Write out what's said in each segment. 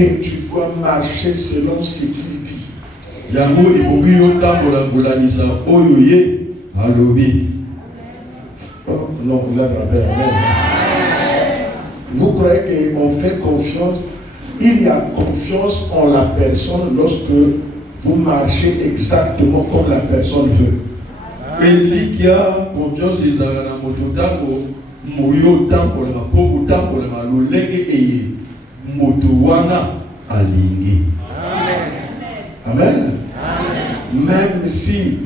Et tu dois marcher selon ce qu'il dit. Oh, non, vous l'avez rappelé. Amen. Vous croyez qu'on fait confiance? Il y a confiance en la personne lorsque vous marchez exactement comme la personne veut. Et il y a confiance dans la moto. Moyo tampo le mapogo tampo le malolege et motowana alingi. Amen. Même si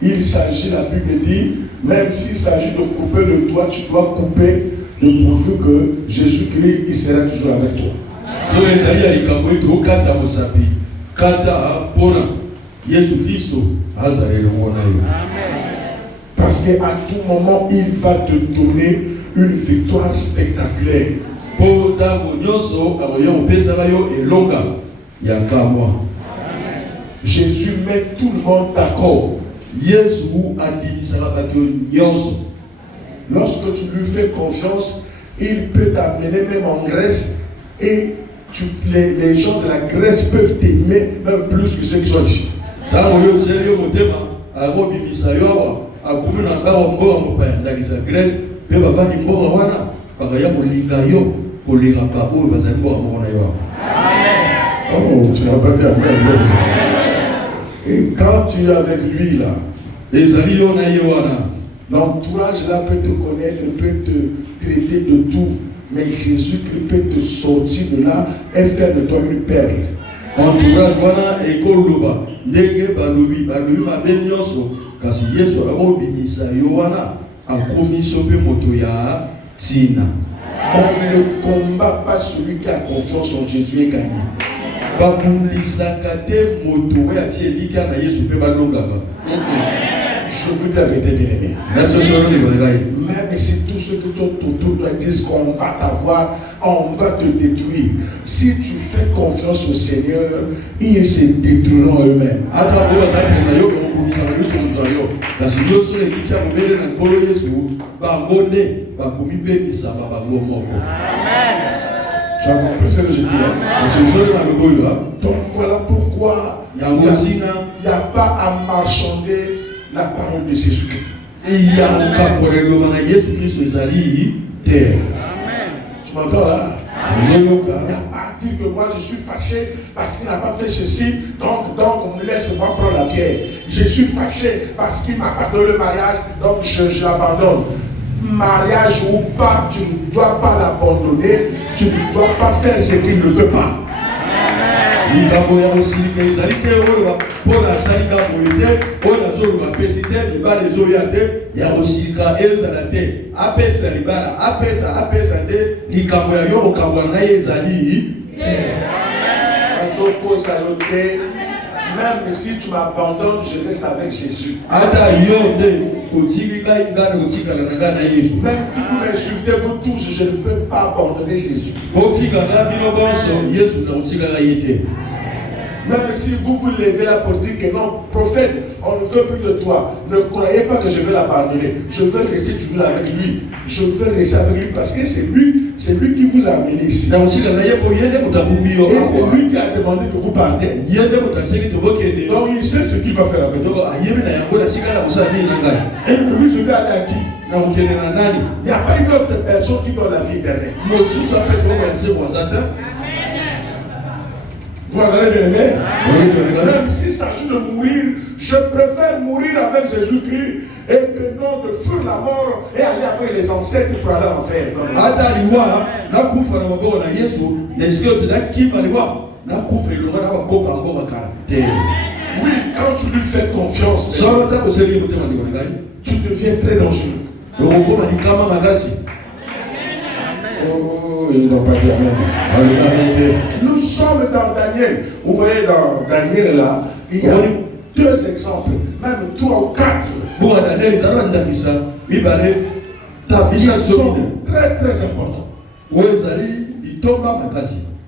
il s'agit, la Bible dit, même s'il s'agit de couper le doigt, tu dois couper le pourvu que Jésus-Christ il sera toujours avec toi. So ezali ya likambo ito kata mosapi kata pona Yesu Kristo azalelo mona yo. Parce qu'à tout moment, il va te donner une victoire spectaculaire. Jésus met tout le monde d'accord. Lorsque tu lui fais confiance, il peut t'amener même en Grèce et les gens de la Grèce peuvent t'aimer même plus que ceux qui sont ici. Oh, tu n'as pas dit amen. Et quand tu es avec lui là, l'entourage là peut te connaître, peut te traiter de tout, mais Jésus-Christ peut te sortir de là et faire de toi une perle. Entourage voilà et koloba ndenge balobi mabenyoso kasi Yesu akobimisa yowana akomiso pe moto ya tina. On ne combat pas celui qui a confiance en Jésus et gagné. Babulisakate moto ya tielika na Yesu pe balongaka. Je veux la vérité bien-aimé. Même si tous ceux qui sont autour de toi disent qu'on va t'avoir, on va te détruire. Si tu fais confiance au Seigneur, ils se détruiront eux-mêmes. Tu as compris ce que je dis? Donc voilà pourquoi il n'y a pas à marchander la parole de Jésus-Christ. Amen. Tu m'entends là? Il n'y a pas à dire que moi je suis fâché parce qu'il n'a pas fait ceci, donc on me laisse moi prendre la pierre. Je suis fâché parce qu'il m'a pas donné le mariage, donc je l'abandonne. Mariage ou pas, tu ne dois pas l'abandonner, tu ne dois pas faire ce qu'il ne veut pas. Même si tu m'abandonnes, je reste avec Jésus. Même si vous m'insultez, vous tous, je ne peux pas abandonner Jésus. Même si vous vous levez là pour dire que non, prophète, on ne veut plus de toi. Ne croyez pas que je vais l'abandonner. Je veux rester toujours avec lui. Je veux rester avec lui parce que c'est lui qui vous a amené ici. Et c'est lui qui a demandé que vous partez. Donc il sait ce qu'il va faire avec vous. Et lui, je vais aller à qui? Il n'y a pas une autre personne qui donne la vie éternelle. Vous avez bien aimé? Même s'il s'agit de mourir, je préfère mourir avec Jésus-Christ et que non de fuir la mort et aller avec les ancêtres pour aller en enfer. Oui, quand tu lui fais confiance, tu deviens très dangereux. Oh, ils n'ont pas dit amen. Nous sommes dans Daniel. Vous voyez dans Daniel là, il y a deux exemples, même 3 ou 4. Ils sont très très importants.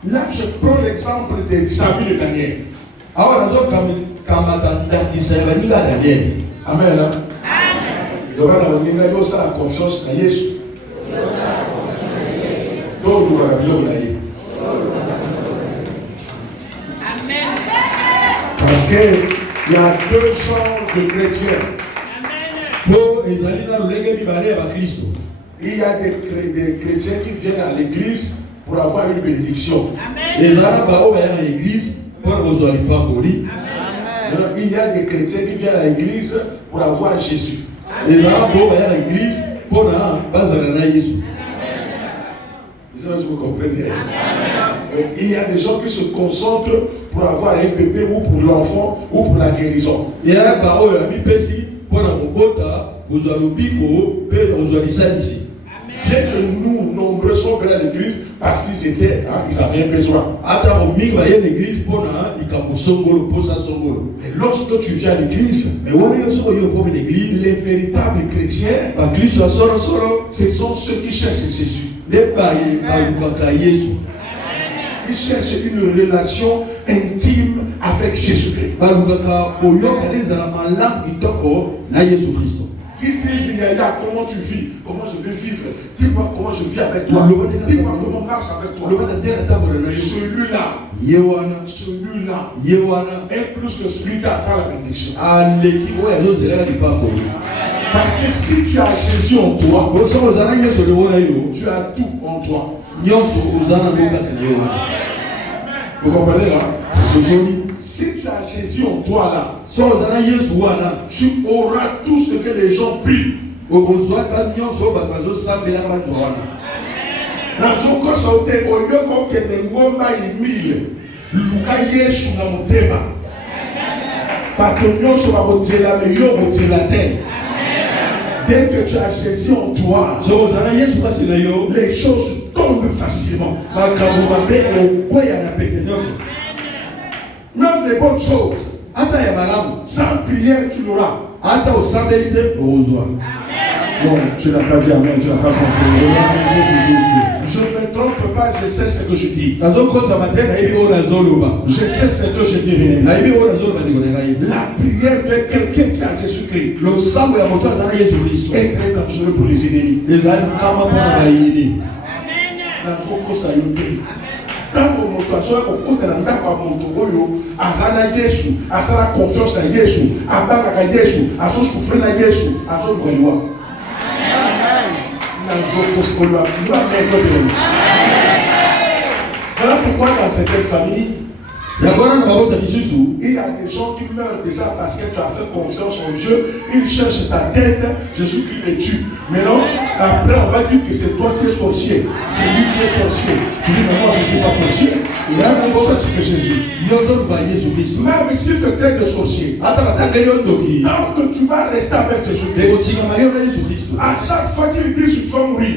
Là, je prends l'exemple de Samuel de Daniel. Amen. Il aura la confiance à Jésus. Parce qu'il y a deux genres de chrétiens. Il y a des chrétiens qui viennent à l'église pour avoir une bénédiction. Il y a des chrétiens qui viennent à l'église pour avoir Jésus. Je sais pas si vous comprenez. Il y a des gens qui se concentrent pour avoir un bébé ou pour l'enfant ou pour la guérison. Bien que nous, nombreux, sont venus à l'église parce qu'ils ils avaient besoin. Et lorsque tu viens à l'église, les véritables chrétiens, ce sont ceux qui cherchent Jésus. Ils cherchent une relation intime avec Jésus-Christ. Qu'ils disent, Yaya, comment tu vis? Comment je vais vivre? Dis-moi comment je vis avec toi. Dis-moi comment marche avec toi. Celui-là est plus que celui qui attend la bénédiction. Parce que si tu as Jésus en toi, tu as tout en toi. Vous comprenez là? Si tu as Jésus en toi là, tu auras tout ce que les gens prient. Dès que tu as Jésus en toi, les choses tombent facilement. Même les bonnes choses, sans prière, tu l'auras. Non, tu n'as pas dit amen, tu n'as pas compris. Je ne me trompe pas, je sais ce que je dis. Je sais ce que je dis. La prière de quelqu'un qui a Jésus-Christ est très dangereux pour les ennemis. Tant que moto asoya kokotela ndako ya moto oyo azana Yesu, asala confiance na Yesu, abangaka Yesu, azosufre na Yesu, azolwaliwa. Voilà pourquoi dans certaines familles, il y a des gens qui meurent déjà parce que tu as fait confiance en Dieu. Ils cherchent ta tête, Jésus-Christ les tue. Mais non, après on va dire que c'est toi qui es sorcier. C'est lui qui est sorcier. Tu dis, mais moi je ne suis pas sorcier. Il y a un bon sens de Jésus. Même si tu es de sorcier, tant que tu vas rester avec Jésus-Christ, à chaque fois qu'il dit que tu vas mourir,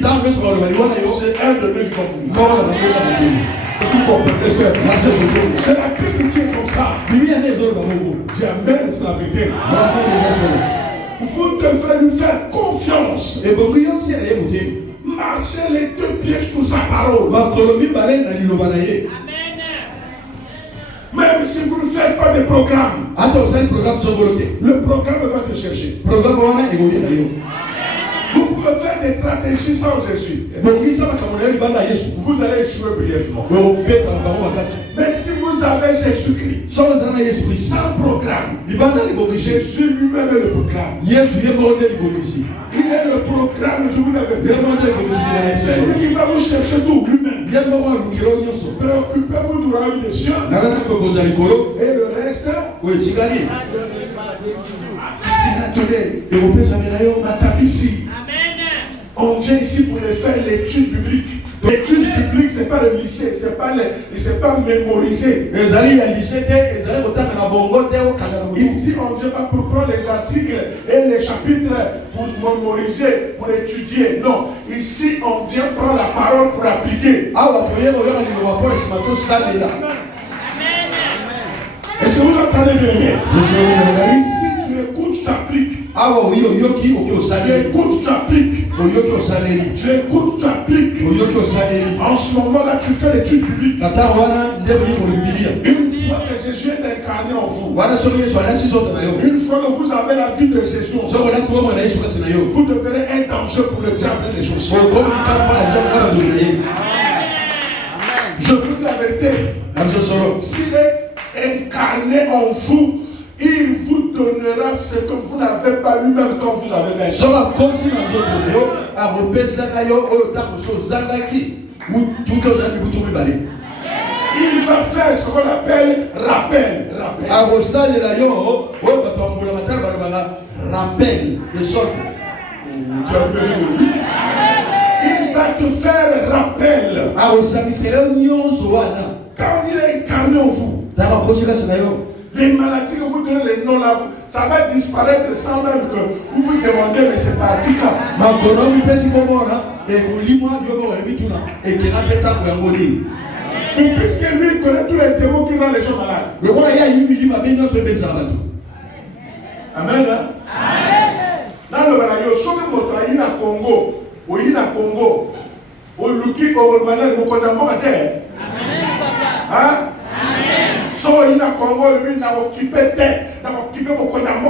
c'est un de nous qui va mourir. Vous comprenez ça? C'est la Bible qui est comme ça. Jamais c'est la vérité. Vous devrez lui faire confiance. Marchez les deux pieds sous sa parole. Même si vous ne faites pas de programme, le programme va te chercher. Vous pouvez faire des stratégies sans Jésus. Vous allez échouer brièvement. Mais si vous avez Jésus-Christ, sans programme, Jésus lui-même est le programme. Il est le programme que vous avez besoin. C'est lui qui va vous chercher tout lui-même. Préoccupez-vous du royaume des cieux. Et le reste, on vient ici pour faire l'étude biblique. L'étude biblique, ce n'est pas le lycée, ce n'est pas mémoriser. Ici, on ne vient pas pour prendre les articles et les chapitres pour mémoriser, pour étudier. Non, ici, on vient prendre la parole pour appliquer. Est-ce que vous entendez bien? Ici, tu écoutes, tu appliques. Tu écoutes, tu appliques. Tu écoutes, tu appliques. En ce moment-là, tu fais l'étude biblique. Une fois que Jésus est incarné en vous, une fois que vous avez la vie de Jésus en vous, vous devenez un danger pour le diable et les sorciers. Je vous dis la vérité. S'il est incarné en vous, il vous donnera ce que vous n'avez pas eu même quand vous avez vaincu. Il va faire ce qu'on appelle rappel. Il va te faire rappel. Quand il est incarné en vous, les maladies que vous donnez les noms là, ça va disparaître sans même que vous vous demandez, mais c'est pratique là. Mais puisque lui il connaît tous les démons qui rendent les gens malades. Amen. Dans le Malayo, ce que vous avez na Congo, au Congo, au Luki, au Romanel, au Kodambo, hein? So il a Congo, lui n'a occupé terre, n'a occupé mon Kodambo,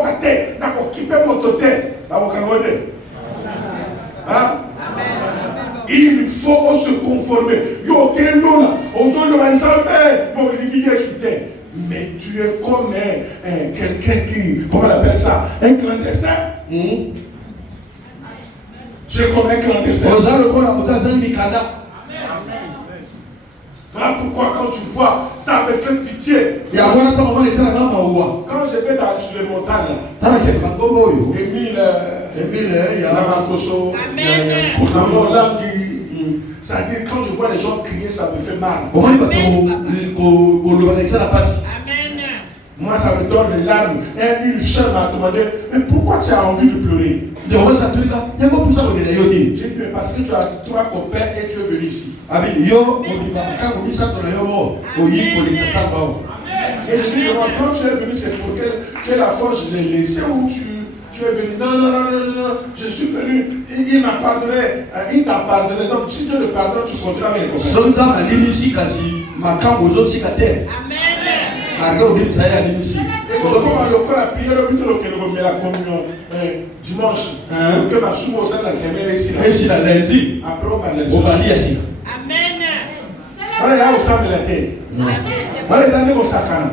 n'a occupé mon toté, n'a occupé. Hein? Il faut se conformer. Mais tu es comme quelqu'un qui, comment on appelle ça, un clandestin. Tu es comme un clandestin. Voilà pourquoi quand tu vois, ça me fait pitié. Quand je vais sur les montagnes, Émile, Yamakoso, ça dit quand je vois les gens crier, ça me fait mal. Moi, ça me donne les larmes. Et une soeur m'a demandé, mais pourquoi tu as envie de pleurer? J'ai dit, mais parce que tu as 3 copains et tu es venu ici. Et je lui demande, quand tu es venu, c'est pour que tu aies la force de les laisser ou tu es venu? Non, je suis venu, il m'a pardonné, il t'a pardonné. Donc si Dieu le pardonne, tu continues avec les copains. La communion dimanche, que ma soupe au sein de la semaine ici. Après on va laisser. Amen. Voilà, il y a au sein de la terre. Voilà, il y a au sacrament.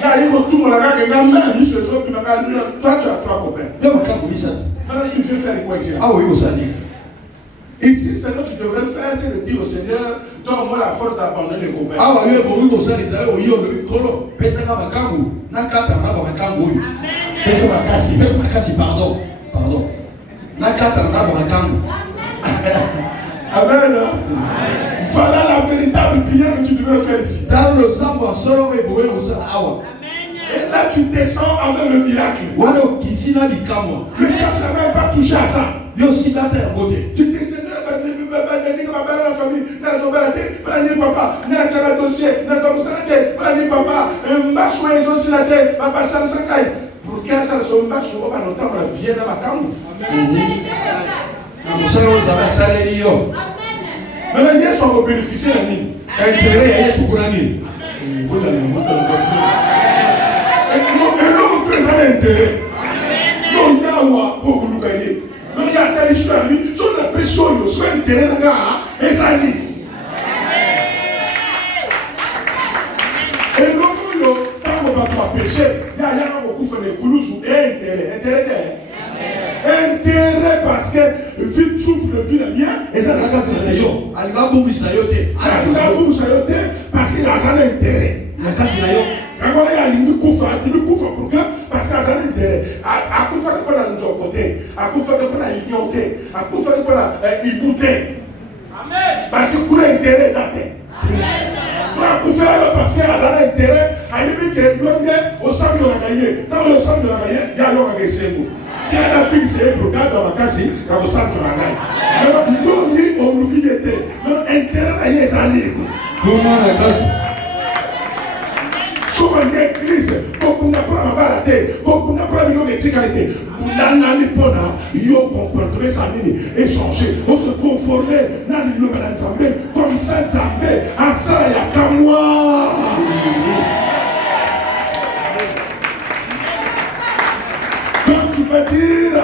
Là, il faut tout le monde là, il y a même ce jour, toi tu as 3 copains. Maintenant tu veux faire quoi ici? Ah oui, vous savez. Ici, c'est là que tu devrais faire, c'est de dire au Seigneur, donne-moi la force d'abandonner les copains. Ah oui, vous savez, pardon. Amen. Voilà la véritable prière que tu devrais faire ici. Et là, tu descends avec le miracle. Mais quand tu n'as même pas touché à ça, tu descends. La famille, papa, dossier, papa, pour qu'elle s'en soit pas sur bien dans ma camp. Maintenant, ils sont bénéficiés de la ligne. Intérêt, il y a ligne. Et l'autre présent l'intérêt. Non, il y a pour nous gagner. Non, il y a tel histoire, lui, sur la pression, sur l'intérêt, et ça dit. Et l'autre, quand on va pas pécher, il y a beaucoup de coulousou et intérêt. Intérêt parce que vite souffle, vite bien, et ça la casse la région. Elle va beaucoup sailloter. Parce qu'il a un intérêt. La casse la région. Quand il y a une couffe, pourquoi? Parce qu'il a un intérêt. À coup de quoi la nous côté, à coup de quoi la ignorer, à coup de quoi la écouter. Parce que pour l'intérêt, ça fait. Parce qu'il y a un intérêt, à limite que au centre de la gagne. Dans le centre de la gagne, il y a l'organisation. Si elle a pu se regarder dans la casse, il y a le centre de la gagne. Mais nous, on oublie d'été. Notre intérêt est allé. Comment la casse? Souvent, il y a une crise. Comme on n'a pas la balle, comme on n'a pas la million de sécurité. On a un épona, il y a un comportement sans échanger. On se conformer dans le local d'ensemble. Comme ça, à ça, il y a qu'à moi. Tu peux dire,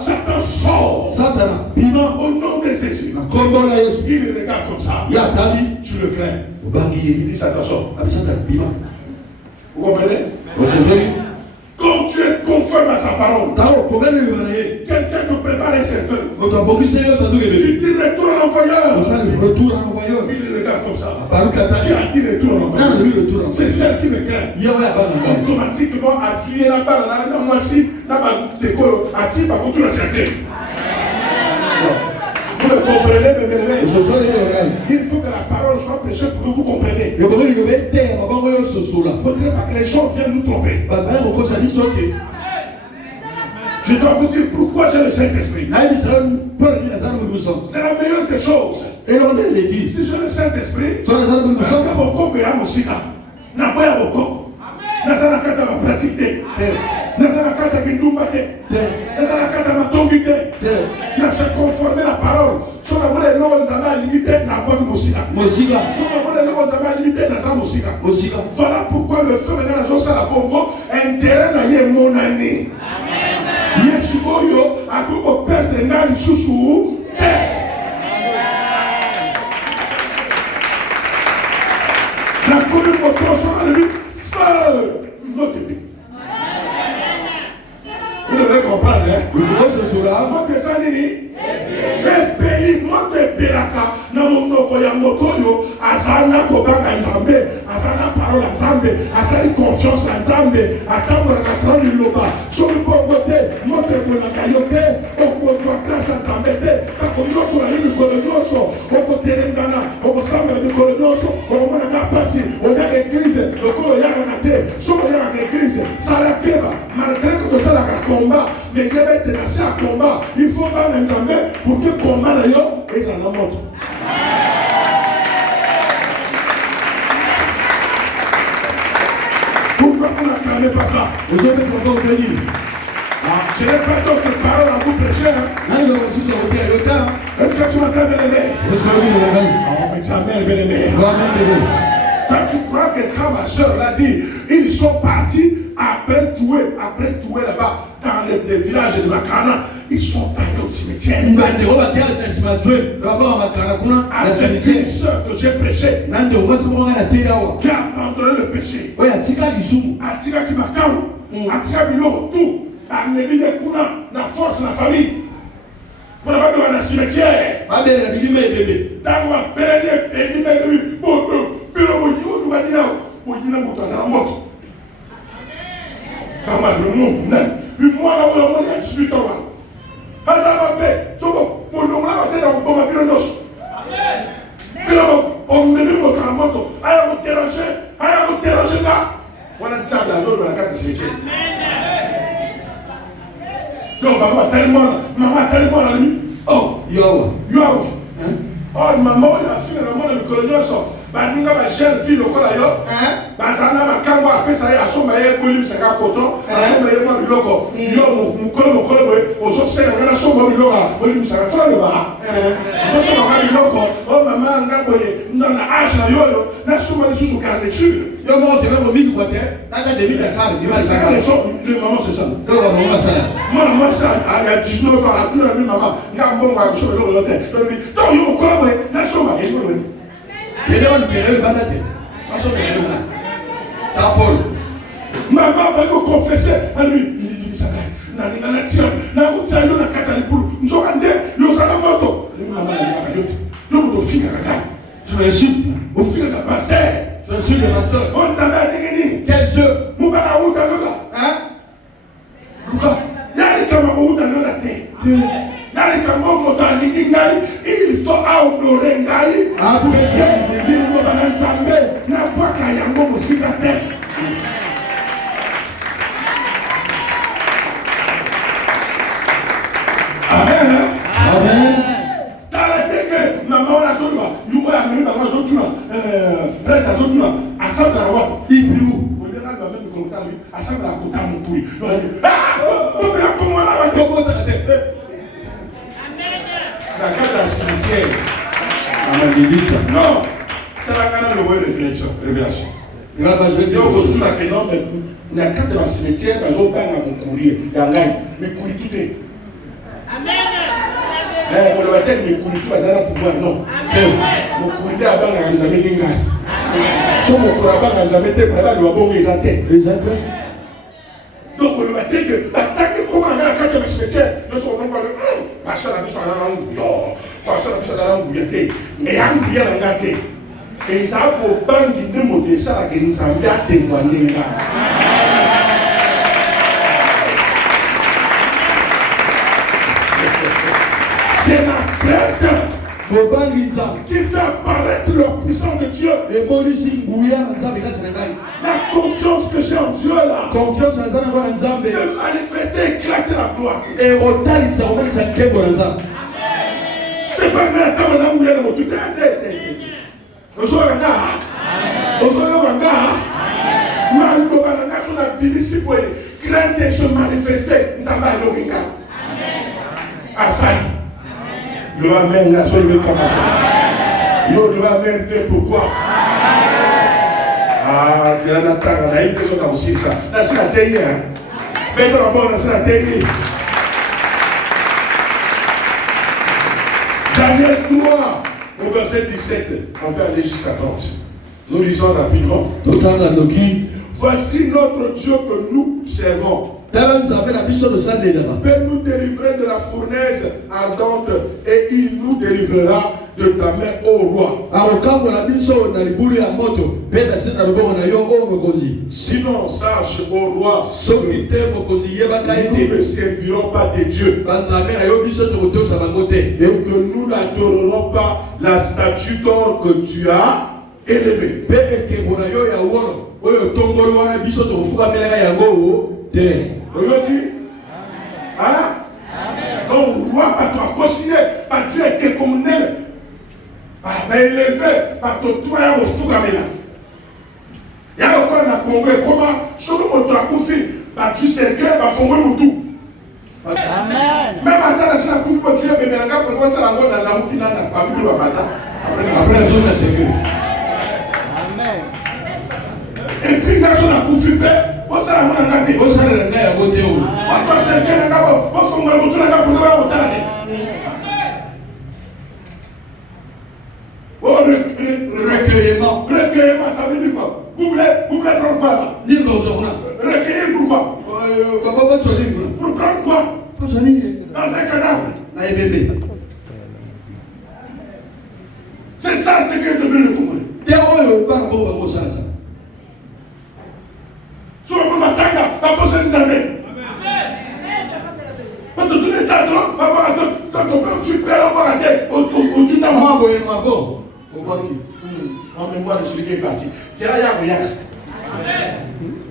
Satan sort au nom de Jésus. Il le regarde comme ça. Tu le crains. Il dit attention. Vous comprenez? Quand tu es conforme à sa parole, quelqu'un te prépare un cercueil. Tu dis retour à l'envoyeur. Il le regarde comme ça. Qui a dit retour à l'envoyeur? C'est celle qui me craint. Automatiquement, à tuer la balle, là, moi si, là-bas, à tuer par contre le cercueil. Vous le comprenez, mes bien-aimés? Il faut que la parole soit prêchée pour que vous compreniez. Il ne faudrait pas que les gens viennent nous tromper. Je dois vous dire pourquoi j'ai le Saint-Esprit. C'est la meilleure des choses. Si j'ai le Saint-Esprit, parce que mon corps est à mon sika. N'a pas à mon corps. N'a pas à ma pratique. N'a pas à ma tombite. N'a pas conformer la parole. Si on a voulu l'eau limité, n'a pas de mosika. Si on a voulu l'eau limité, n'a pas de mosika. Voilà pourquoi le feu maintenant, la chose à la Congo, intérêt n'a mon année. Yesugoyo, à quoi perdre n'a sous. La commune moto sera le feu. Notre pays. Vous devez comprendre, hein? Moi, que ça n'est le pays, moi, que Peraka, Namono, Yamotoyo, Azana, Kobanga, Nzambe, Azana, parole, Nzambe, Azali, confiance, Nzambe, Attendre, Kassan, Loba, sur le bon côté, moi, que Konakayote, Okotua, Classe, Nzambe, Takoyoko, la Yumi, Kolonioso, Okoterengana, Okosamba, Kolonioso, Okomana, Passi, Oya, l'église, le Kolo Yaganate, sur l'église, Salakeba, malgré que ça, la combat, mais il devait être assez à combat. Il faut pas même jamais pour que combat d'ailleurs et ça n'en montre. Pourquoi vous n'acclamez pas ça? Je n'ai pas d'autres paroles à vous prêcher. Est-ce que tu m'entends, bien-aimé? Examen, bien-aimé. Quand tu crois que quand ma soeur l'a dit, ils sont partis après tuer là-bas dans les villages de Makana, ils sont allés au cimetière. Avec une soeur que j'ai prêchée, qui a abandonné le péché. Atika qui m'a calme, Atika Bilo, tout, la l'église de Kuna, la force, la famille. Pour avoir dans le cimetière. Dans la maman tellement la nuit. Oh, yo. Oh, maman, la fille de la mort de Colonioso. Baninga ba jeune fille lokola yo. Bazana ba kango après ça ya somba ye kolim saka koton. Somba ye mo biloko. Yo mukolo we ozo sera ngana somba biloka. Kolim saka tole ba. Ozo somba biloko. Oh maman nga boye ndona âge na yo na somba le sous carnature. Yo mo dire mo mini kote. Tata de vida carte. Yo saka le so le maman c'est ça. Yo ba maman ça. Moi ça a 19 ans la plus la maman nga mbongo a so le hotel. Donc yo mukolo we na somba ye ko we. Maman va nous confesser à lui. Il dit ça. Je suis le pasteur. Quel Dieu? Il faut honorer Ngai. Amen. Amen. Non, c'est la canne de révélation. Il y a quatre dans le cimetière, dans un bain à mon courrier. Il y a un gars, mais courrier tout est. Amen. tête mais pour tout azala pouvoir non. Mon courrier à bas n'a jamais gagné. Si mon courrier à bas n'a jamais été là, il doit bon les athées. Donc on va dire que attaquer comment on a quand même spécial de son nom pas ça la mission à la langue pas ça la mission à la langue et un bien la gâté et ça pour banque de mots de ça que nous sommes bien témoigner là. C'est la crainte qui fait apparaître leur puissance de Dieu. La confiance que j'ai en Dieu là. De manifester, éclater la gloire. C'est pas grave, quand on a oublié le mot tout se manifester. Le amen là, sur le commencer. Le amen, pourquoi? Ah, c'est la nature, on a une personne aussi ça. Là, c'est la télé, hein. Mais d'abord, c'est la télé. Daniel 3, au verset 17, on peut aller jusqu'à 30. Nous lisons rapidement. Voici notre Dieu que nous servons. Peut nous délivrer de la fournaise ardente et il nous délivrera de ta main, ô roi. Sinon, sache, ô roi, nous ne servirons pas de Dieu et que nous n'adorerons pas la statue d'or que tu as élevée. Hein? Donc, roi, par toi, considéré, par Dieu était comme elle, élevé, par ton toit au Fougamela. Il y a encore un congrès, comment, sur le moto à Koufi, par Dieu, c'est que, par Fongwe Moutou. Même à la Sina Koufi, pour Dieu, mais la gare, pour voir ça, la route, la route, la après la zone de sécurité. Et puis, la zone à Koufi, on s'est la monnaie, on s'est la monnaie à côté. On doit se faire un gars, on fait un mouton à la pour le montagne. Oh, recueillement. Recueillement, ça veut dire quoi? Vous voulez prendre quoi? Recueillir pourquoi? Pour prendre quoi? Dans un cadavre. C'est ça ce que est devenu le Congolais. Sur le matanga, pas possible de jamais. Quand tu es tardant, quand tu perds encore la tête, tu t'as moi, on me voit sur les partis. C'est là, il y a rien.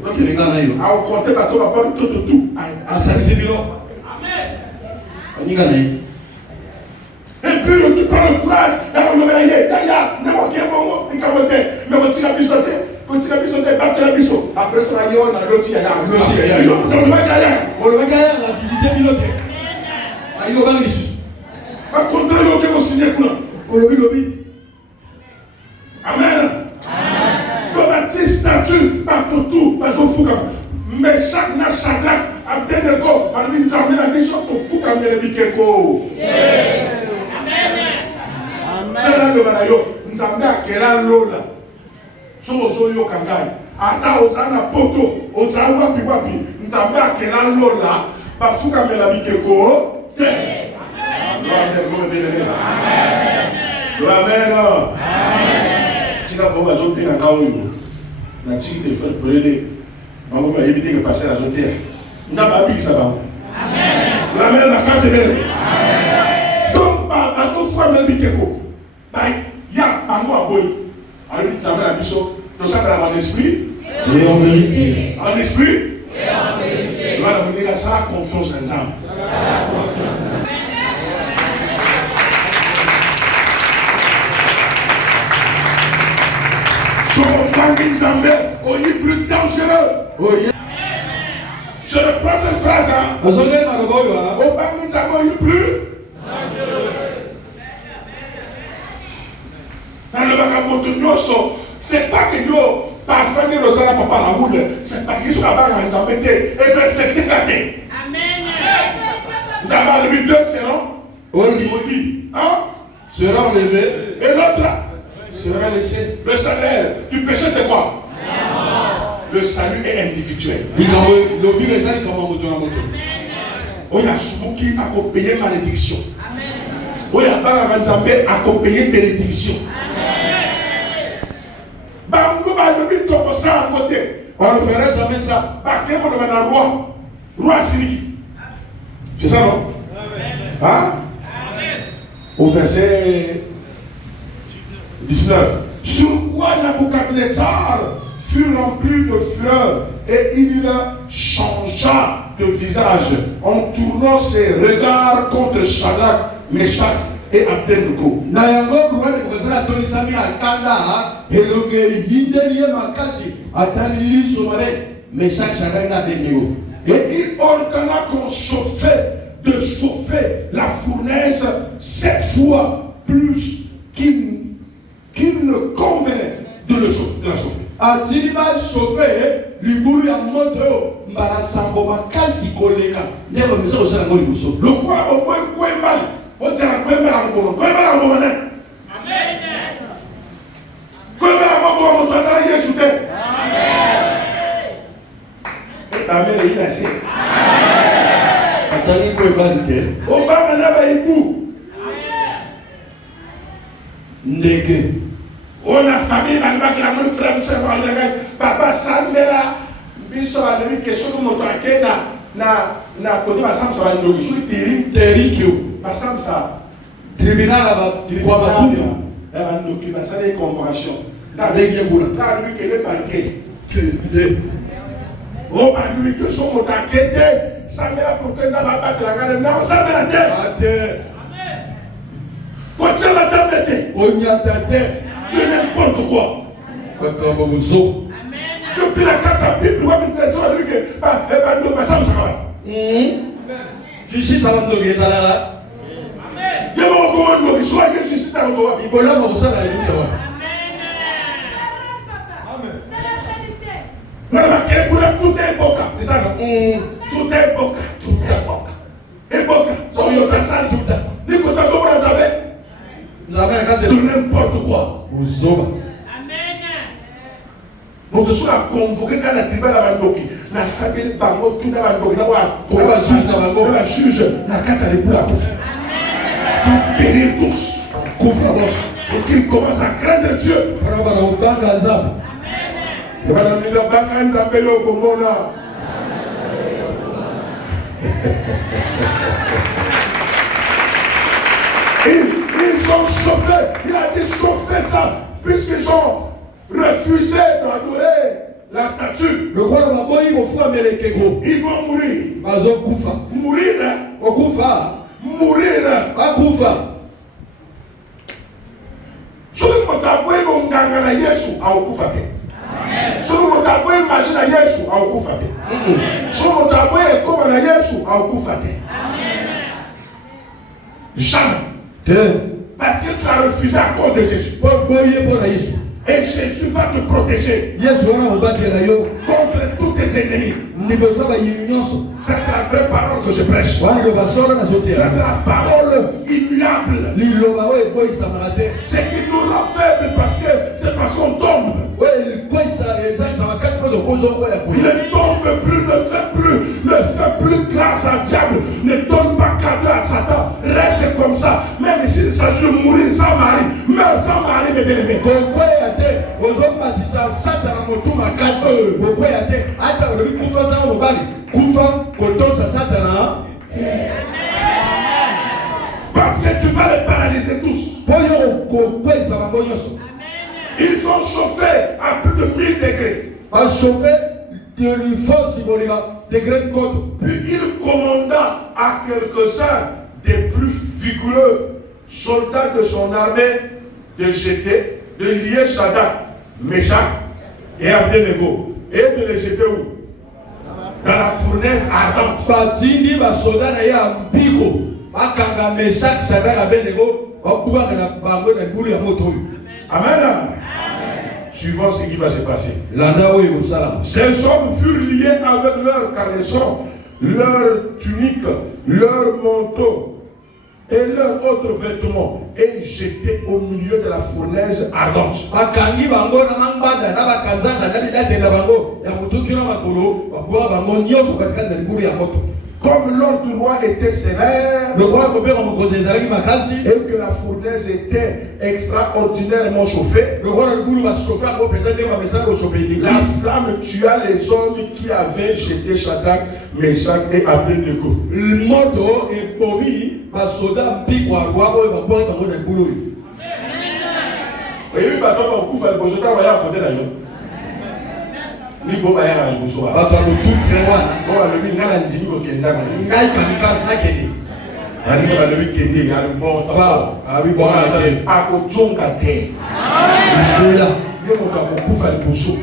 Donc, il est là. À au compter, on va pas tout. À ça, c'est bien. On y gagne. Et puis, tu prends le courage, on va y aller. D'ailleurs, n'importe quel moment, il va monter. Mais on tire la puissance. Continue à bisouter, battre la bisou. Après ça, on a l'autre, il y a on va gagner la visite pilote. Aïe, on va gagner. On va contrôler le qu'on signe pour nous. Amen. Comme un petit statut, partout, parce qu'on fout comme. Mais chaque a bien de corps. On a mis la mission pour foutre comme les bikeko. Amen. C'est là le manayo. Nous avons mis à quel lola. Soyo kangai ata ozana poto ozawa piwapi nzamba akela lola bafuka mela bikeko te. Amen. Tina bomba zopi na kaoyo na tiki te fait brûler maman va éviter que passer la zone nzamba abikisa ba. Amen. La case est belle. Donc bafuka mela bikeko bai ya bango aboyi. Alors, il t'amène à Bishop. Nous sommes en esprit et en vérité. En esprit et en vérité. Voilà, vous avez ça confiance ensemble. Je reprends Nzambé, on est plus dangereux. Je reprends cette phrase. Au Bangi Nzambé, on est plus dangereux. Dans le Bagamoto, c'est pas que nous, parfait, nous allons pas la roule, c'est pas qu'ils sont là-bas en embêté et bien c'est éclaté. Amen. Nous avons le 2 selon Maudit. Un sera enlevé et l'autre sera laissé. Le salaire du péché, c'est quoi? Le salut est individuel. Il y a celui qui a payé malédiction. Il y a payé bénédiction. On ne ferait jamais ça. On le met un roi. Roi Syrie. C'est ça, non? Hein? Au verset 19. Sur quoi Nabuchodonosor fut rempli de fleurs et il changea de visage en tournant ses regards contre Shadrach, Meshach et Abednego. Et il ordonna qu'on de chauffer la fournaise 7 fois plus qu'il ne convenait de la chauffer. Le quoi au point mal. On tient à quoi mal en bon. Quoi mal en bon. Amen. Quoi mal en bon. On doit aller Jésus. Amen. Amen. Il a dit. Attendez quoi mal que. Obama n'a pas eu coup. Ndeke. On a famille, on a qui a mon frère, papa Sambela, biso a donné question de moto ake na côté basam sur la ndolusu terikio basam ça tribunal là-bas quoi batumia la ndoki basale convention na dege bula ka lui que le parquet que on a lui que son moto ake Sambela pour que ça va battre la garde non Sambela te amen quand ça va t'embêter on y a tête de n'importe quoi. Depuis la carte à Bible, nous avons dit que ça va lui que ça va. Si ça va nous ça là. Amen. Il y a un commandement qui soit Jésus ici dans le droit. Il faut là pour ça là. Amen. C'est la vérité. Tout est boca, c'est ça non? Tout est boca, tout est boca. Et boca, ça veut dire personne tout est. Les côtés de vous avez. Vous avez un cas de n'importe quoi. Amen. Donc, je suis convoqué dans la tribu de la Bandoki. La Sabine Bango, tout dans la Bandoki. La juge, la carte à l'époux la bouffe. Pour périr tous. Couvre et qu'ils commencent à craindre Dieu. Ils ont chauffé, il a dit chauffer ça, puisqu'ils ont refusé d'adorer la statue. Le roi de Maboyi, il faut américain. Ils vont mourir. Mourir, hein? Mourir. Si vous avez un Yesu, à Okufate. Si vous avez un imagine à Yesu, à Okufate. Si vous avez un comme à Yesu, à Okufate. Jamais. Parce que tu as refusé à cause de Jésus. Et Jésus va te protéger contre tous tes ennemis. Ça c'est la vraie parole que je prêche. Ça c'est la parole immuable. C'est qu'il nous rend faibles parce que c'est parce qu'on tombe. Ne tombe plus, ne fait plus grâce à diable, ne donne pas cadeau à Satan. Reste comme ça. Même s'il s'agit de mourir sans mari, meurs sans mari, mes bien-aimés. Parce que tu vas les paralyser tous. Ils ont chauffé à plus de 1000 degrés. Puis il commanda à quelques-uns des plus vigoureux soldats de son armée de lier Shadrach, Meshach et Abednego et de les jeter où? Dans la fournaise ardente. Amen. Suivant ce qui va se passer. Ces hommes furent liés avec leurs caleçons, leurs tuniques, leurs manteaux et leurs autres vêtements est jeté au milieu de la fournaise ardente. Comme l'ordre du roi était sévère et que la fournaise était extraordinairement chauffée, la flamme tua les hommes qui avaient jeté Shadrach, Meshach et Abednego. Ni boba ya nguso ba ba lo tout krewa ko ba lo bi ngala ndimi ko kenda ma ngai kamikaze na kende ani ba lo bi kende ya lo bon ba abi bon a ko chonga te ndela yo mo ba ko kufa liboso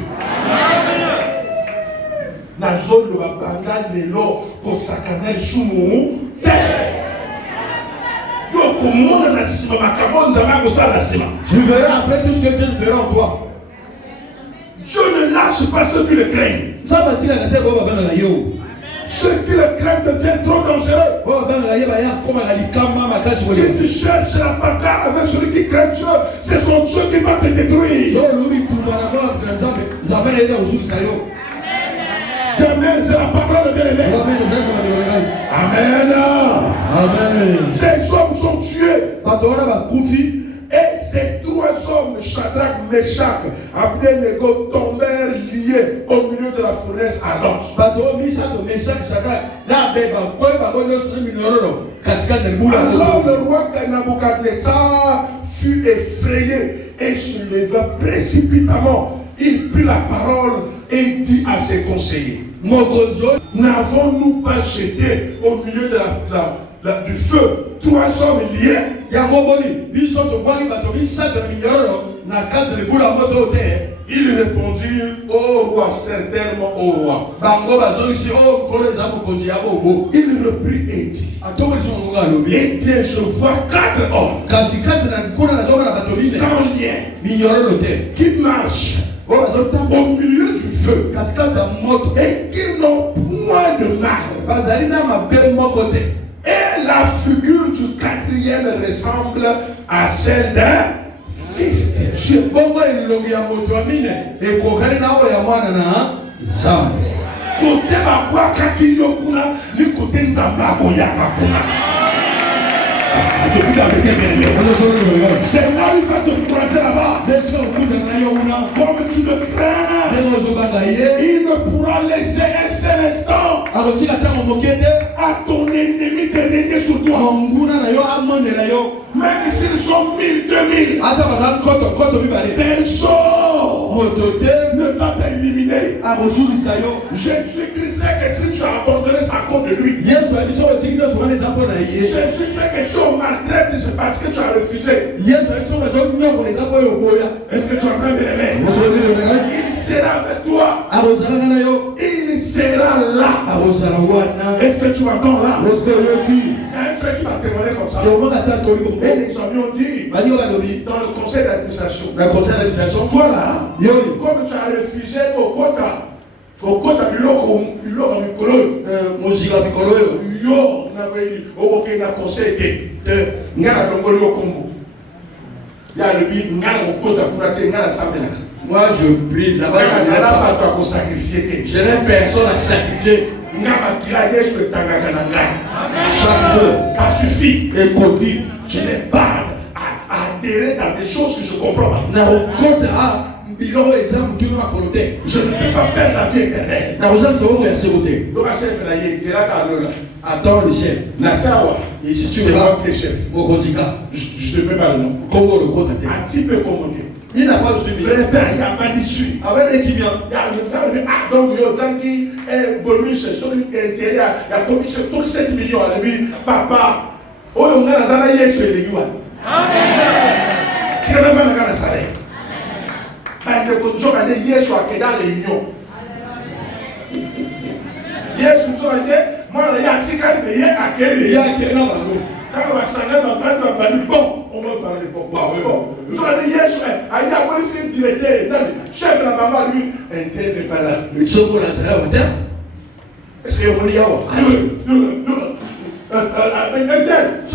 na zolo ba banga lelo ko sakana sumu te yo ko mona na sima makabonza mako sala sima. Tu verras après tout ce que Dieu fera en toi. Dieu ne lâche pas ceux qui le craignent. Ceux qui le craignent deviennent trop dangereux. Si tu cherches la bagarre avec celui qui craint Dieu, c'est son Dieu qui va te détruire. Amen, c'est la parole de bien-aimé. Amen. Amen. Ces hommes sont tués. Et ces trois hommes, Shadrach, Meshach, Abednego, tombèrent liés au milieu de la fournaise ardente. Alors le roi Nabuchodonosor fut effrayé et se leva précipitamment. Il prit la parole et dit à ses conseillers: n'avons-nous pas jeté au milieu de du feu trois hommes liés? Il répondit: ô roi, certainement ô roi. Il reprit et dit: eh bien, je vois quatre hommes sans lien qui marchent au milieu du feu et qui n'ont point de mal. Et la figure du quatrième ressemble à celle d'un fils de Dieu. Côté ma boîte kaki yokuna, ni côté nzamba koyaka kuna. C'est là où il va te croiser là-bas. Comme tu le crains, il ne pourra laisser un seul instant à ton ennemi te régner sur toi. Même s'ils sont 1000, 2000, personne ne va t'éliminer. Jésus-Christ sait que si tu as abandonné, c'est à cause de lui. Jésus sait que si on maltraite, c'est parce que tu as refusé. Est-ce que tu as bien aimé? Il sera avec toi. Il sera là. Est-ce que tu vas encore là? Il y a un frère qui m'a témoigné comme ça. Et les amis ont dit dans le conseil d'administration, toi là, comme tu as refusé au quota, moi je prie d'abord. Je n'ai personne à sacrifier. Chaque jour, ça suffit. Et conduit. Je n'ai pas à adhérer dans des choses que je comprends pas. Je ne peux pas perdre la vie éternelle. Attends le chef. C'est moi qui est chef. Je ne peux pas le nom. Un petit peu commandé. Il n'a pas de suivi. Frère, il n'y a pas d'issue. Avec l'équipe, il y a donc il y a un bonus sur l'intérieur. Il y a comme 7 millions à lui. Papa, on a la salaire sur les gens. Amen. Si on a pas la salaire. Parce que quand on a dit Yesu a été dans les réunions. Yesu a dit, moi, il y a un petit cas de Yesu à quel est quand on va s'en aller, on va parler bon. On va parler bon. Quand on a dit Yesu, il y a un policier directeur, chef de la maman, lui, interne n'est pas là. Le chef de la salaire, on tient. Est-ce qu'il y a un policier?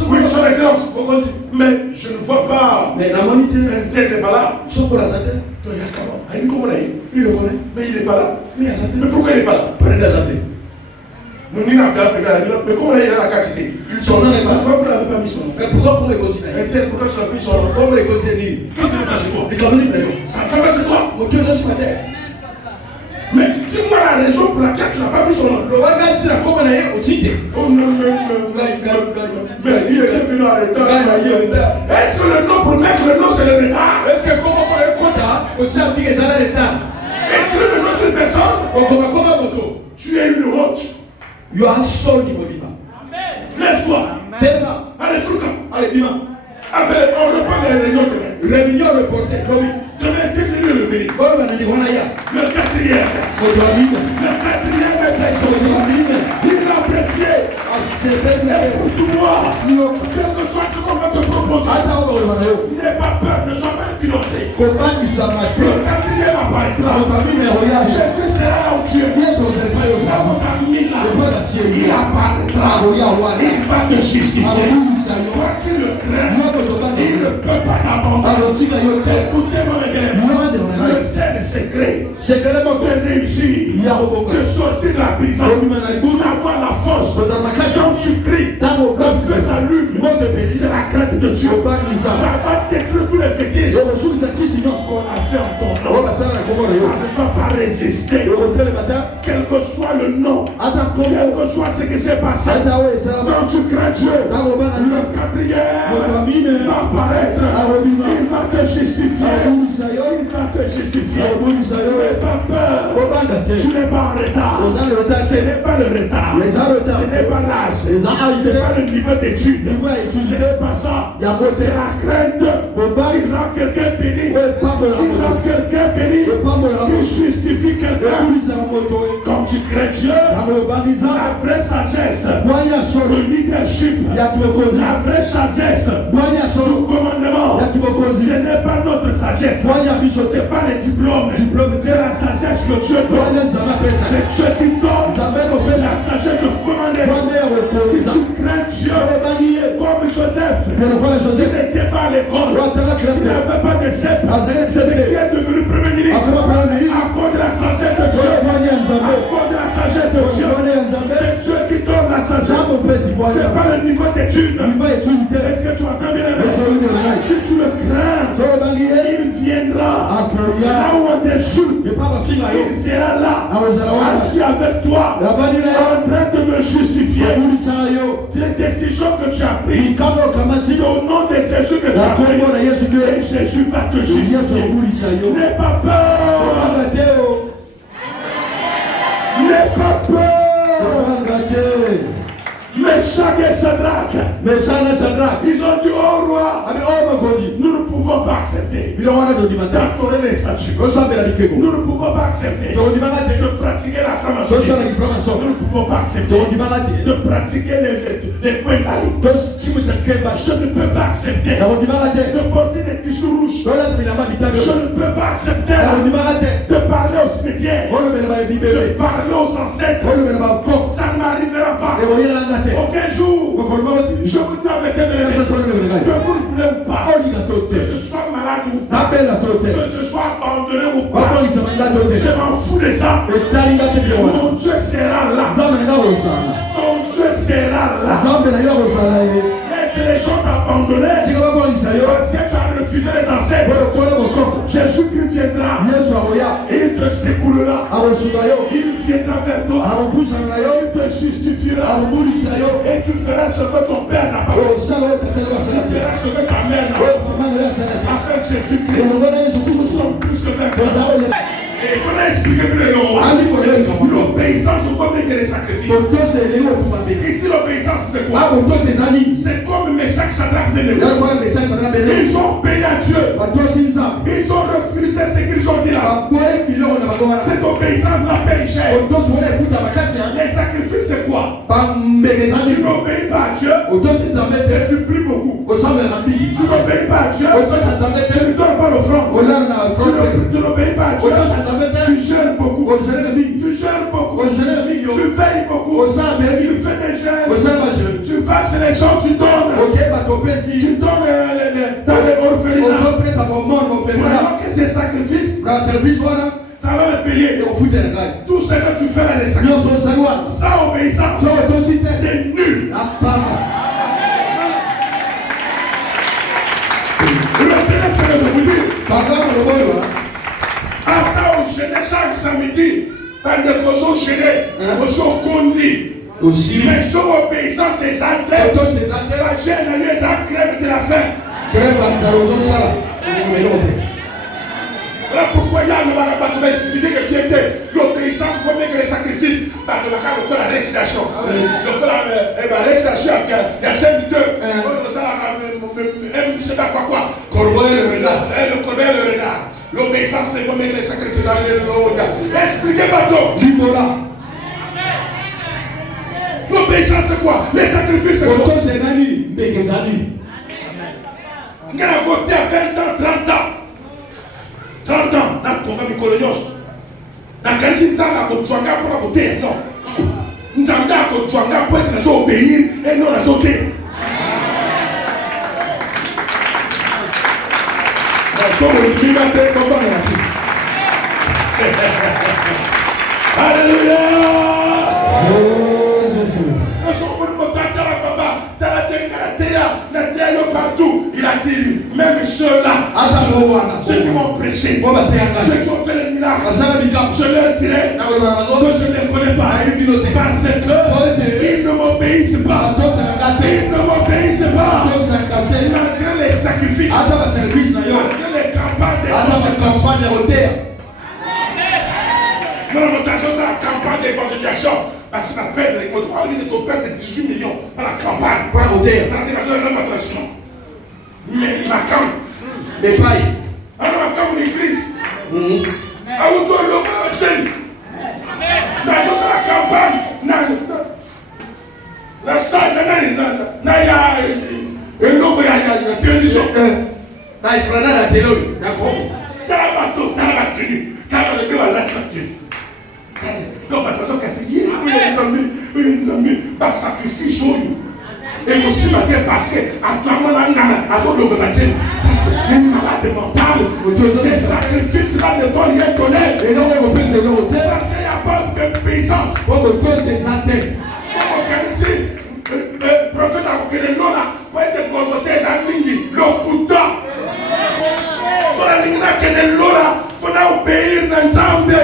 Oui, son excellence. Mais je ne vois pas. Mais la monité, Un tel n'est pas là. sont pour la santé. Donc, il y a comment il le connaît. Mais il n'est pas là. Mais la santé. Mais pourquoi il n'est pas là? Prenez la santé. Mais comment il est dans la quantité? Son nom n'est pas. Pourquoi vous n'avez pas mis son nom? Mais pourquoi pour les causes? Un tel, pourquoi tu n'as pas mis son nom? Pourquoi les causes des Qu'est-ce qui s'est passé toi? Les camarades, Ça ne fait pas c'est toi. mon Dieu, ça se fait. Mais dis-moi la raison pour laquelle tu n'as pas mis son nom. Le regard, c'est la commune au titre. Oh non, mais il est venu à l'état. Est-ce que le nom pour mettre le nom c'est le retard? Est-ce que comment on est content? On s'est dit que ça a l'état. Écris le nom d'une personne. Comment tu es une honte. You are so libre. Lève-toi. Tellement. Allez, truc. Allez, dis-moi. Après, on reprend les réunions demain. Réunion reporter, comme Demain, quel est le venir? comme on a dit, on a ya. Le quatrième. Mon Dieu, Le quatrième est exaucé. Il a apprécié. Écoute-moi. Quel que soit ce qu'on va te proposer. N'aie pas peur, ne sois pas influencé. Le quatrième apparaîtra. Jésus sera là où tu es. Là où tu as mis là. Il apparaîtra. Il va te justifier. Toi qui le crains, il ne peut pas t'abandonner. Écoutez-moi, le seul secret de réussir, de sortir de la prison, d'avoir la force, quand tu cries, le feu s'allume, c'est la crainte de Dieu. Ça va détruire tous les fétiches qu'on a fait en ton nom. Ça ne va pas résister. Quel que soit le nom, quel que soit ce qui s'est passé, quand tu crains Dieu, le quatrième va apparaître. Il va te justifier. Il va te justifier. N'aie pas peur. Tu n'es pas en retard. Ce n'est pas le retard. Ce n'est pas l'âge. Ce n'est pas le niveau d'études. Ce n'est pas ça. C'est la crainte. Il rend quelqu'un béni. Il rend quelqu'un béni. Il justifie quelqu'un. Quand tu crains Dieu, la vraie sagesse, le leadership, la vraie sagesse, du commandement, ce n'est pas notre sagesse. Ce n'est pas les diplômes. C'est la sagesse que Dieu donne. C'est Dieu qui donne la sagesse de commander. Si tu crains Dieu, comme Joseph, il n'était pas à l'école. Il n'avait pas de CEP. Il est devenu premier ministre à cause de la sagesse de Dieu. À cause de la sagesse de Dieu. C'est Dieu qui donne la sagesse. Ce n'est pas le niveau d'études. Est-ce que tu entends bien? Si tu le crains, il viendra là où on t'échoue. Il sera là, assis avec toi, en train de me justifier. Les décisions que tu as prises, c'est au nom de Jésus que tu as pris. Et Jésus va te justifier. N'aie pas peur. N'aie pas peur. Meshach et Shadrach, ils ont dit au roi, nous ne pouvons pas accepter d'entourer les statuts. Nous ne pouvons pas accepter de pratiquer la franc-maçonnerie. Nous ne pouvons pas accepter de pratiquer les points Je ne peux pas accepter de porter des tissus rouges. Je ne peux pas accepter de parler aux cimetières, de parler aux ancêtres. Ça ne m'arrivera pas. Aucun jour, je vous dis avec que vous ne voulez ou pas, que je sois malade ou pas, que je sois abandonné ou pas, je m'en fous de ça. Mon Dieu sera là. Ton Dieu sera là. Laisse les gens t'abandonner parce que tu as refusé les ancêtres. Jésus-Christ viendra et il te secourera. Il viendra vers toi. Il te justifiera. Et tu feras ce que ton père n'a pas fait. Tu feras ce que ta mère n'a pas fait. Avec Jésus-Christ, nous sommes plus que vainqueurs. Et je l'ai expliqué plus de l'obéissance au combien que les sacrifices. Ici l'obéissance c'est quoi? C'est comme Meshach, Shadrach, Abednego. Ils ont payé à Dieu. Ils ont refusé ce qu'ils ont dit là. Cette obéissance la paye cher. Les sacrifices c'est quoi? Tu n'obéis pas à Dieu et tu pries beaucoup. Tu n'obéis pas à Dieu, tu ne donnes pas l'offrande. Tu n'obéis pas à Dieu, tu gênes beaucoup. Tu gênes beaucoup. Tu veilles beaucoup. Tu fais des jeûnes. Tu vas chez les gens, tu donnes. Tu donnes dans les orphelinats. Aujourd'hui, ça va mort, Vraiment que ces sacrifices, Dans le service, voilà. ça va me payer. Et on fout des gars. Tout ce que tu fais là, les Nous sacrifices, sommes salués. sans obéissance, Sans autorité. c'est nul. La parole. Retenez ce que je vous dis. Pardon, le bon, Attends, je n'ai chaque samedi, par des causes gênées, aussi au condi. aussi. Mais sur obéissance, c'est ça. Autant c'est la terre. La gêne, elle est en crève de la faim. Crève à Carozo, ça. Voilà pourquoi il y a le marabout qui expliqué que bien l'obéissance, il faut bien que les sacrifices, par le cas de la récitation. Donc la récitation, il y a 5 2. Je ne sais pas quoi. Corbeil le renard. Le corbeil le renard. L'obéissance, c'est comme les sacrifices. Expliquez-moi donc. Libola. L'obéissance, c'est quoi? Les sacrifices, c'est quoi? Autant c'est Nani, mais que ça dit. On a voté à 20 ans, 30 ans. 30 ans, on a trouvé des colonios. Dans 45 ans, on a trouvé pour voter. Non. Nous avons trouvé pour être obéir et non la sauter. Alléluia. Partout, il a dit, même ceux-là, ceux qui m'ont prêché, ceux qui ont fait les miracles, je leur dirai que je ne les connais pas, parce qu'ils ne m'obéissent pas. Ils ne m'obéissent pas. Malgré les sacrifices, malgré les campagnes d'évangélisation. Mon avantage, c'est la campagne d'évangélisation. Parce qu'on a perdu, on doit aller de perdre 18 millions par la campagne. Pour la beauté. Dans la dégagement de la nation. Mais ma camp. Des pailles. Alors, ma camp, l'église. À où tu as l'homme, la chose c'est la campagne. La star, il y a télévision. La esplanade à la télé. D'accord. T'as la bateau, t'as la tenue. T'as la tenue, t'as la tenue. Donc, nous amis, par sacrifice, et aussi parce que, actuellement, ça c'est un malade mental. Ces sacrifices-là ne vont rien connaître. Et non, on peut se le parce qu'il n'y a pas de puissance. On peut s'exalter. Le prophète a dit que l'on a pas été convoqué à Mingi, le couteau. Sur la ligne là, que l'on a, il faut obéir à Nzambe.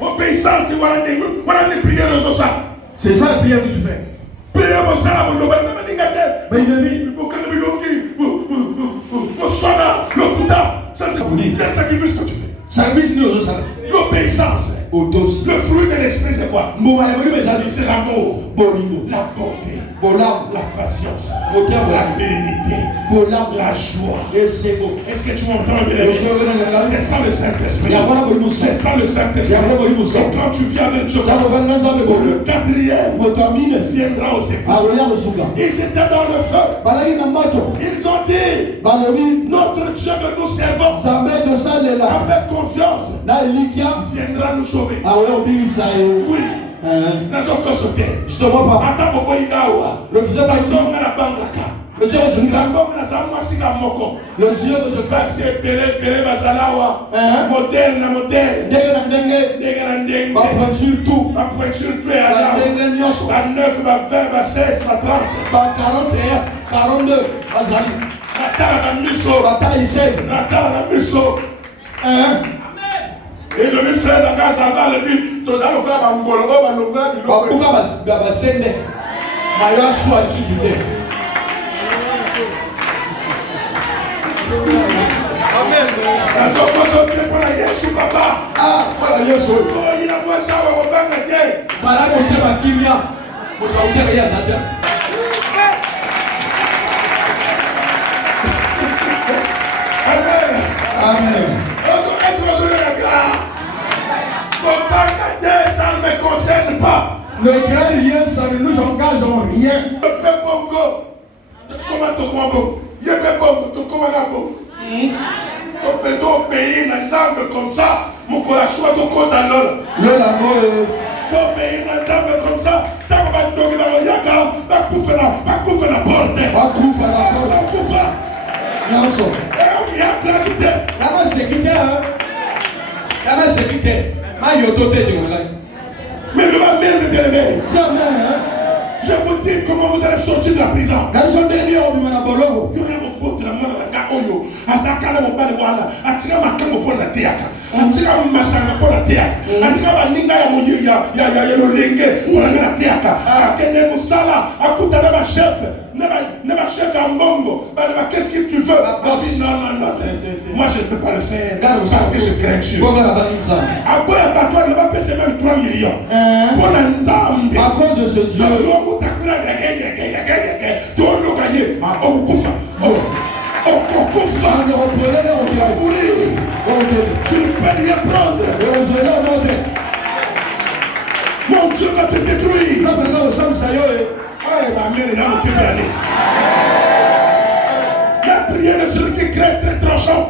Obéissance, c'est ça la prière que tu fais. Prière pour ça, quel sacrifice que tu fais? Service nous, ça. L'obéissance. Le fruit de l'esprit, c'est quoi? C'est l'amour, la bonté, la patience, la pérennité, la joie. Est-ce que tu m'entends bien? C'est ça le Saint-Esprit. C'est ça le Saint-Esprit. Donc quand tu viens avec Dieu, le quatrième viendra au secours. Ils étaient dans le feu. Ils ont dit, notre Dieu que nous servons, avec confiance, viendra nous sauver. Oui. Dans autres sauter. Je te vois pas. Attends, pourquoi il a le Dieu la le Dieu que le Dieu que je passe, Pélé, Bazalawa, modèle, ma pointure tout. Ma pointure tout est à la 9, ma 20, ma 16, ma 30. Ma 41, 42, Bazali. Nathan, la musso. Bataille 16. Nathan, la musso. Et le frère de Gaza, le dit, tu as le frère Angolo, pourquoi va sende Maya soit suscité. Amen. Ah, voilà, Yesu. Il a moi ça, on va gagner. Malade, on te va kimia. On va faire rien à dire. Amen. Amen. Ça ne me concerne pas. Le grand rien, ça ne nous engage en rien. Comment tu comprends? Ton pays, comme ça, mon corazon de côte à l'ol. Ton pays, comme ça, t'as pas de temps dans le yaka, va couvrir la porte. Il y a plein de mais le va même bien aimé. Je vous dis comment vous allez sortir de la prison. Qu'est-ce que tu veux? Non, moi je ne peux pas le faire parce que je crains Dieu. Après, toi, il va payer même 3 millions. À cause de ce Dieu. Tu ne peux rien prendre. Mon Dieu va te détruire. La prière de celui qui crée très tranchant.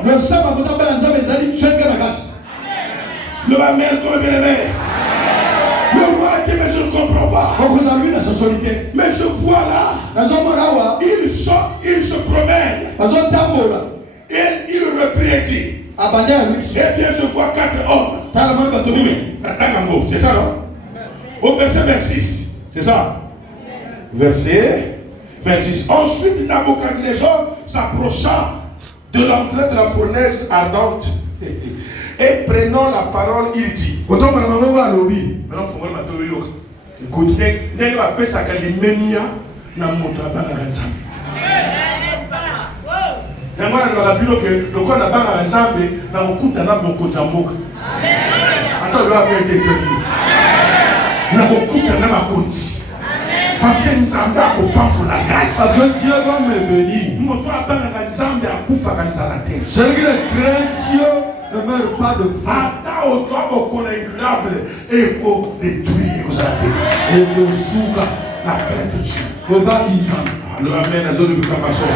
Le Amen comme bien aimé. Le roi dit mais je ne comprends pas. Mais je vois là. Il se promène. Et il reprédit. Eh bien je vois 4 hommes. C'est ça non? Au verset 26. C'est ça? Verset 26. Ensuite Nabuchodonosor s'approcha de l'entrée de la fournaise ardente. Et prenant la parole, il dit. Maintenant, écoute, n'est pas fait ça qu'elle est ménia na motraba la nzambe. Na mwana na labilo ke lokwa na banga nzambe na okuta na bokota mboka. Ata lo a bien détenu. Na okuta na makonti. Parce que nzambe akopambola ngai. Parce que Dieu va me bénir. Moto abanga nzambe akufa kanzala te. Celui qui craint Dieu ne meurt pas de faim. Ata otoa bokona incurable et pour détruire aux athées. Et le souka. La crainte de Dieu. Le baptême. Le Amen à Dieu de Bukamaso.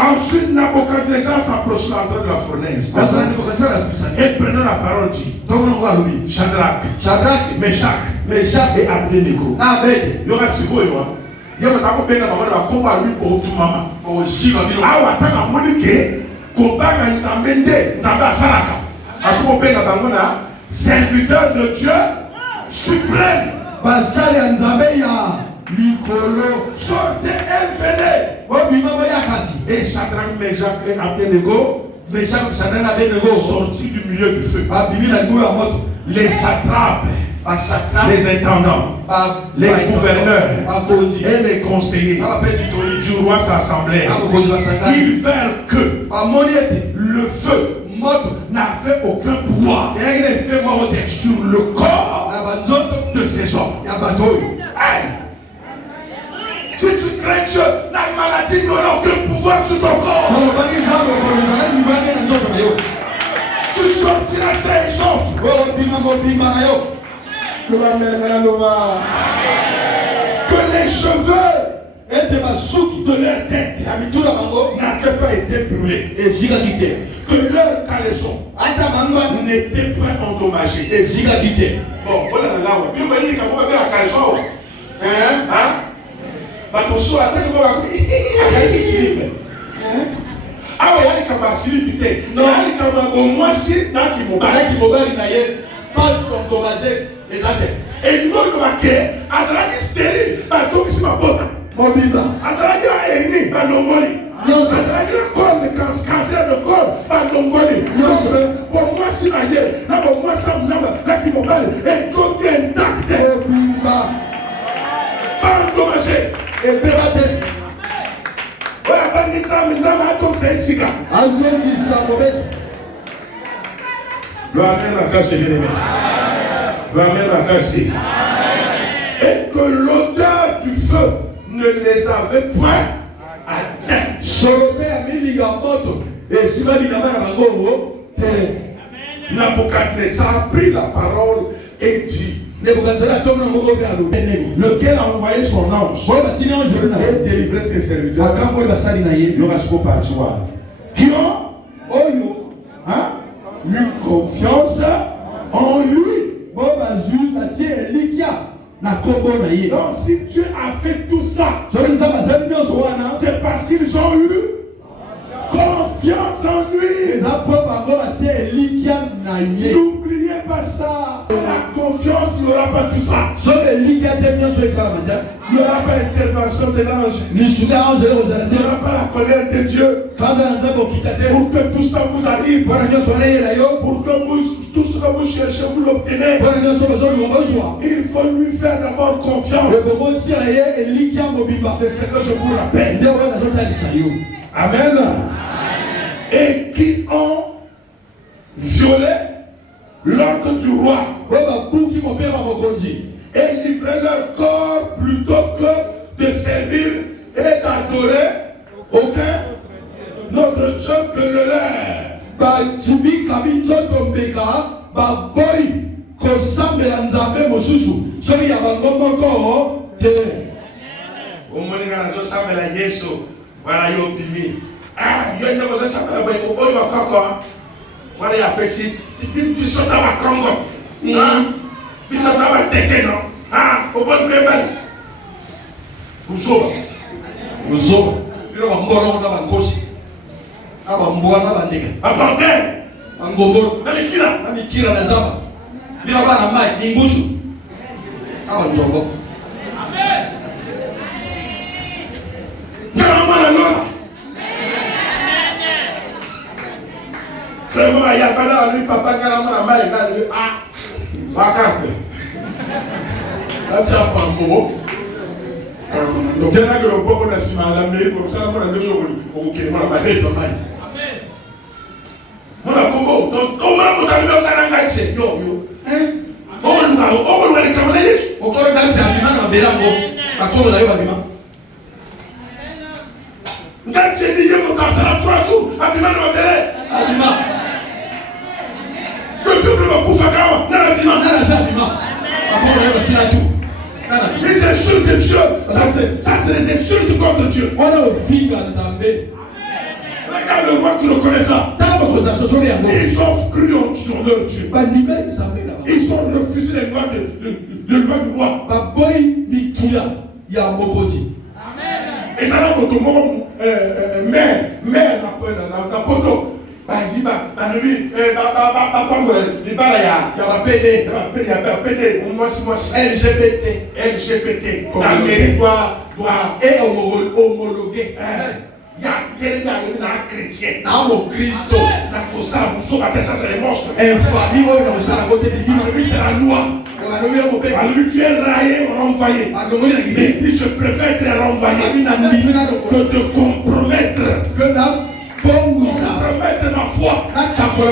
Ensuite, Nabuchodonosor s'approche de l'entrée de la fournaise. Et prenant la parole, dit Shadrach, Meshach et Abednego. Il y aura ce mot, il y aura un combat lui pour tout maman. Ah, attends, à Monique, combat dans Zambende, Zamba Saraka. À tout moment, serviteur de Dieu suprême. Basali Nzambeya. Licolo. Sortez et venez. Et Shadrach, Meshach et Abednego sortis du milieu du feu. Les satrapes, les intendants, les gouverneurs et les conseillers du roi s'assemblaient. Ils virent que le feu n'avait aucun pouvoir sur le corps de ces hommes. Si tu crains Dieu, la maladie n'aura aucun pouvoir sur ton corps. Tu sortiras sain et sauf. Que les cheveux de leur tête n'avaient pas été brûlés. Que leur caleçon n'était pas endommagé. Bon, voilà là. Hein? Bato até que eu slip. Ah ouais, il y a comme slipité. Non, il y a comme au moins si dans qui mobile pas endommagé exact. Et nous nous que azalaki stérile bato qui ma bota. Mobile. Azalaki eni balongoli. Azalaki corps de cancer de corps balongoli. Pour moi si na ye, na pour moi ça na qui mobile et tout est intact. Pas endommagé. Et piraté. Voilà, pas de temps, mais ça va comme c'est ici. Le Amen a cassé l'ennemi. Le Amen a cassé. Et que l'odeur du feu ne les avait point atteints. Et si Nabuchodonosor prit la parole et dit lequel a envoyé son ange et délivré ses serviteurs qui ont Oyo. Hein? Une confiance en lui. Donc si Dieu a fait tout ça, c'est parce qu'ils ont eu confiance en lui. N'oubliez pas ça. La confiance, il n'y aura pas tout ça. Il n'y aura pas l'intervention de l'ange. Il n'y aura pas la colère de Dieu. Pour que tout ça vous arrive. Pour que tout ce que vous cherchez, vous l'obtenez. Il faut lui faire d'abord confiance. C'est ce que je vous rappelle. Amen. Et qui ont violé l'ordre du roi et livré leur corps plutôt que de servir et d'adorer aucun autre Dieu que le leur. Voilà, yo bimi. Ah, yo ne vous savez pas, vous pouvez pas encore. Voilà, il y a pessi. Puis ça va Congo. Puis ça va tête non. Ah, au bon bébé. Uso. Biro ba mbona na bankosi. Aba mbwana ba ndeka. Apante. Angombo. Na mikira na zamba. Biro ba na mai ngushu. Aba njombo. Vraiment, il y a pas lui, papa, maman, il a lui, ah, bacard. Là, c'est un pango. Donc, il y a que le bon de ciment, la meilleure, comme ça, on a dit, on a dit, on a combo. Donc, on va vous arriver à la c'est yo. On va les camarades. On va regarder c'est un peu à quoi on a eu un quand c'est dit, on va faire 3 jours, Abima nous va Abima. Le peuple va couper Fakawa, Abima, les insultes de Dieu, ça c'est les insultes contre Dieu. On a vu regarde le roi qui le connaît ça. Ils ont cru sur leur Dieu. Ils ont refusé les lois du roi. Et ça va pour tout le monde. Mère, la poto. Il va LGBT. La mairie doit homologuer. Il y a quelqu'un qui est chrétien. Christo. Ça, c'est les monstres. C'est la loi. Tu es raillé, renvoyé. Il dit, je préfère te renvoyer que de compromettre ma foi. Après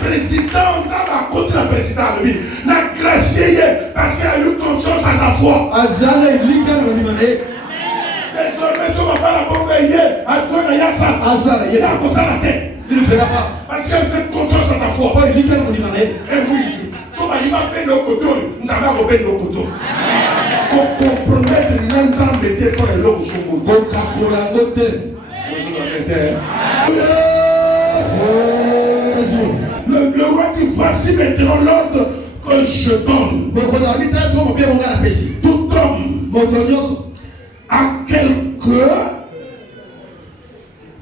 président, ça va contre la président de lui. N'a gracié parce qu'il a eu confiance à sa foi. Désormais, si on va pas la bombe hier, à toi, il y a ça. Il a comme ça la tête. Il ne fera pas. Parce qu'elle fait confiance à ta foi. Et oui, si on va lui appeler nos côtés, nous allons appeler nos côtés. Pour compromettre l'ensemble des pour les lots sur le monde. Le roi dit, voici maintenant l'ordre que je donne. Tout homme, à quelque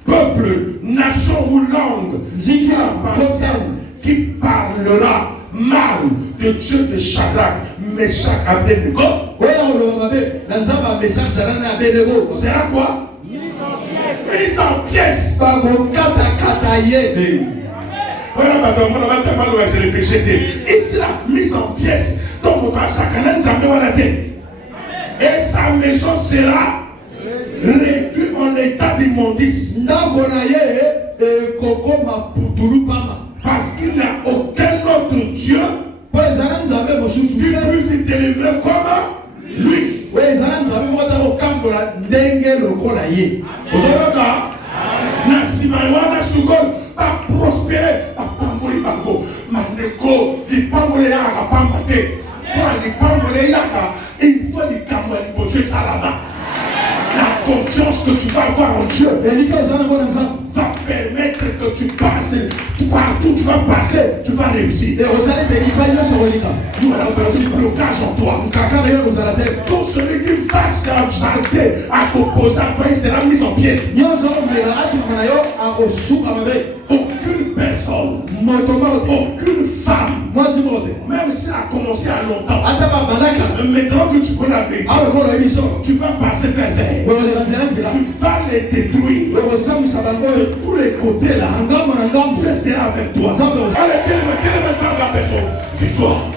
peuple, nation ou langue qui parlera mal de Dieu de Shadrach, Meshach, Abednego. C'est à quoi? Mise en pièces. Voilà, c'est le péché. Il sera mis en pièces. Donc, on va s'accaner, et sa maison sera réduite en état d'immondice. Parce qu'il n'y a aucun autre Dieu qui puisse se délivrer comme lui. Pas prospérer, pas pamboli bango, mandeko, di pambole yaka pambate, pour di pambole yaka, il faut di kambali bosser ça là-bas. confiance que tu vas avoir en Dieu va permettre que tu passes partout, tu vas passer, tu vas réussir. Nous avons perdu le blocage en toi. Tout celui qui va s'exalter à s'opposer après, il sera mis en pièces. Aucune personne, aucune femme, même si elle a commencé à longtemps, maintenant que tu connais la vérité, tu vas passer vers elle. Tu vas les détruire. De tous les côtés là, Dieu sera avec toi. Allez, quelle est la personne? Victoire.